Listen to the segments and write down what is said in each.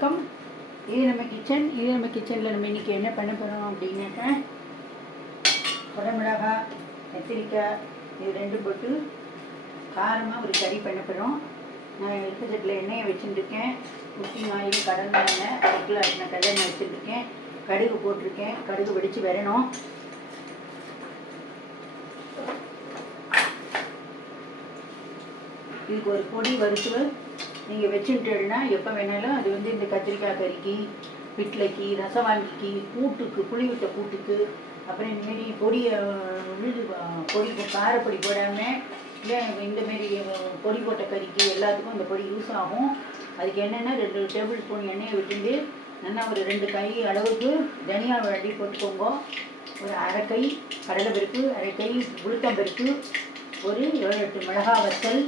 வணக்கம். இது நம்ம கிச்சன் இது நம்ம கிச்சனில் நம்ம இன்றைக்கி என்ன பண்ண போகிறோம் அப்படின்னாக்க குடமிளகா கத்திரிக்காய் இது ரெண்டும் போட்டு காரமாக ஒரு கறி பண்ண போகிறோம் நான் எடுத்துக்கிட்டில் எண்ணெயை வச்சுட்டுருக்கேன் குக்கிங் ஆயில் கடல் எண்ணெய் அதுக்குள்ள நான் கல்யாணம் வச்சுருக்கேன் கடுகு போட்டிருக்கேன். கடுகு வெடித்து வரணும். இதுக்கு ஒரு பொடி வறுத்து நீங்கள் வச்சுட்டேன்னா எப்போ வேணாலும் அது வந்து இந்த கத்திரிக்காய் கறிக்கு பிட்லைக்கு ரசவாங்கிக்கு கூட்டுக்கு புளிவிட்ட கூட்டுக்கு அப்புறம் இந்தமாரி பொடியை விழுது பொடி காரப்பொடி போடாமல் இல்லை இந்தமாரி பொடி போட்ட கறிக்கு எல்லாத்துக்கும் இந்த பொடி யூஸ் ஆகும். அதுக்கு என்னென்னா ரெண்டு டேபிள் ஸ்பூன் எண்ணெயை விட்டுண்டு நல்லா ஒரு ரெண்டு கை அளவுக்கு தனியா வண்டி போட்டுக்கோங்க. ஒரு அரை கை கடலைப்பருப்பு அரை கை உளுத்தம்பருப்பு ஒரு ஏழு எட்டு மிளகா வத்தல்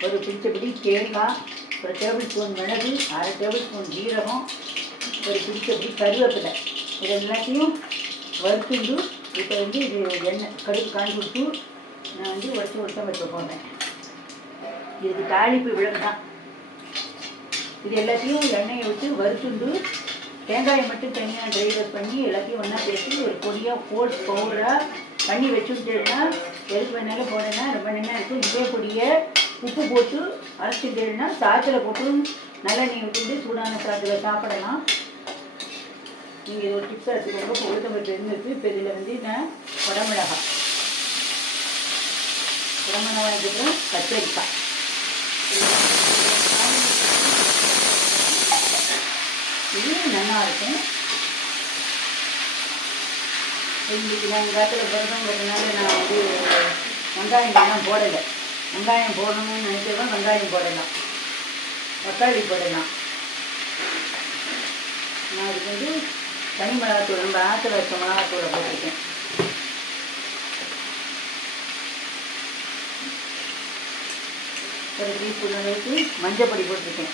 ஒரு பிடித்தபடி தேங்காய் ஒரு டேபிள் ஸ்பூன் மிளகு அரை டேபிள் ஸ்பூன் ஜீரகம் ஒரு பிடித்தபடி கருவேப்பிலை. இது எல்லாத்தையும் வறுத்துண்டு இப்போ வந்து இது எண்ணெய் கடுப்பு காஞ்சி விட்டு நான் வந்து உடச்சி உடச்சா வைக்க போகிறேன் இதுக்கு தாளிப்பு விளக்கு தான் இது எல்லாத்தையும் எண்ணெயை விட்டு வறுத்துண்டு தேங்காயை மட்டும் தனியாக ட்ரை ரோஸ்ட் பண்ணி எல்லாத்தையும் ஒன்றா பேசி ஒரு பொடியாக போட் பவுடராக பண்ணி வச்சுக்கிட்டேன்னா எதுக்கு வேணாலும் போனேன்னா ரொம்ப நல்லா இருக்கும் இதே பொடியை உப்பு போட்டு அரைச்சிட்டேன்னா சாத்தில் போட்டு நல்லெண்ணெய் விட்டுட்டு சூடான சாத்தில் சாப்பிடலாம். நீங்கள் இது ஒரு டிப்ஸ் எடுத்துக்கோங்க. இப்போ உளுத்தம்பருப்பு இருந்துருக்கு இப்போ இதில் வந்து நான் குடமிளகாய். குடமிளகாய் இதுக்கப்புறம் கத்திரிக்காய் இது நல்லா இருக்கும். இன்னைக்கு நான் எங்கள் காலத்தில் பிறந்தவங்கிறதுனால நான் வந்து வெங்காயம் எல்லாம் போடலை. வெங்காயம் போடணும்னு நினைக்கிறவங்க வெங்காயம் போடலாம். தக்காளி போடலாம். நான் அதுக்கு வந்து தனி மிளகாத்தூள் நம்ம ஆற்றுல வச்ச மிளகாத்தூளை போட்டிருக்கேன். ஒரு டீஸ்பூன் அளவுக்கு மஞ்சள் பொடி போட்டிருக்கேன்.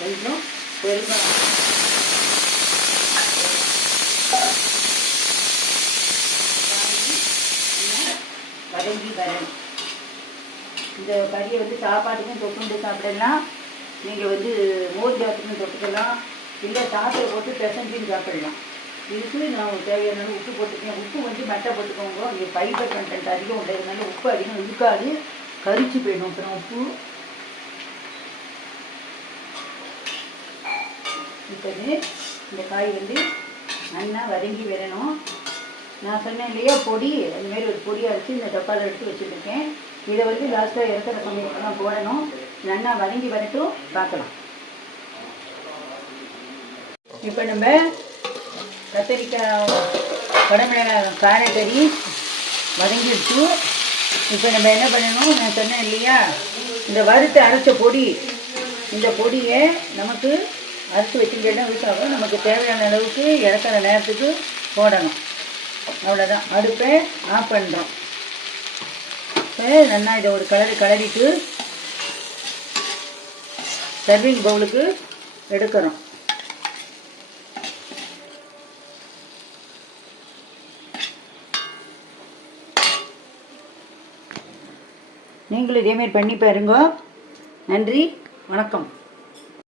கொஞ்சம் பெருங்காயம் வதங்கி வரணும் இந்த கறியை வந்து சாப்பாட்டுக்கும் தொட்டுண்டு சாப்பிடலாம். நீங்கள் வந்து மோர் ஜாத்துக்கும் தொட்டுக்கலாம். இல்லை சாப்பிட போட்டு பிசைஞ்சுன்னு சாப்பிடலாம். இதுக்கு நான் தேவையான உப்பு போட்டுக்கேன் உப்பு வந்து மெட்டை போட்டுக்கோங்க. இங்கே ஃபைபர் கண்டென்ட் அதிகம் உள்ளதுனால உப்பு அதிகம் இருக்காது. கரிச்சு போயிடும் அப்புறம் உப்பு. இப்போ இந்த காய் வந்து நல்லா வதங்கி வரணும். நான் சொன்னேன் இல்லையா பொடி அதுமாரி மாதிரி ஒரு பொடி அரைச்சி இந்த டப்பாவில் எடுத்து வச்சுருக்கேன் இதை வந்து லாஸ்ட்டாக இறக்குற சமயத்தில் போடணும். நல்லா வதங்கி வரட்டும் பார்க்கலாம். இப்போ நம்ம கத்திரிக்காய் குடமிளகாய் காரக்கறி வதங்கிடுச்சு. இப்போ நம்ம என்ன பண்ணணும்? நான் சொன்னேன் இல்லையா இந்த வறுத்து அரைச்ச பொடி இந்த பொடியை நமக்கு அரைச்சி வச்சுக்கிட்டே யூஸ் ஆகும் நமக்கு தேவையான அளவுக்கு இறக்குற நேரத்துக்கு போடணும். அவ்வளோதான் அடுப்பை ஆஃப் பண்ணுறோம் இப்போ நல்லா இதை ஒரு கலரி கலரிட்டு சர்விங் பவுலுக்கு எடுக்கிறோம். நீங்களும் இதேமாரி பண்ணி பாருங்க. நன்றி. வணக்கம்.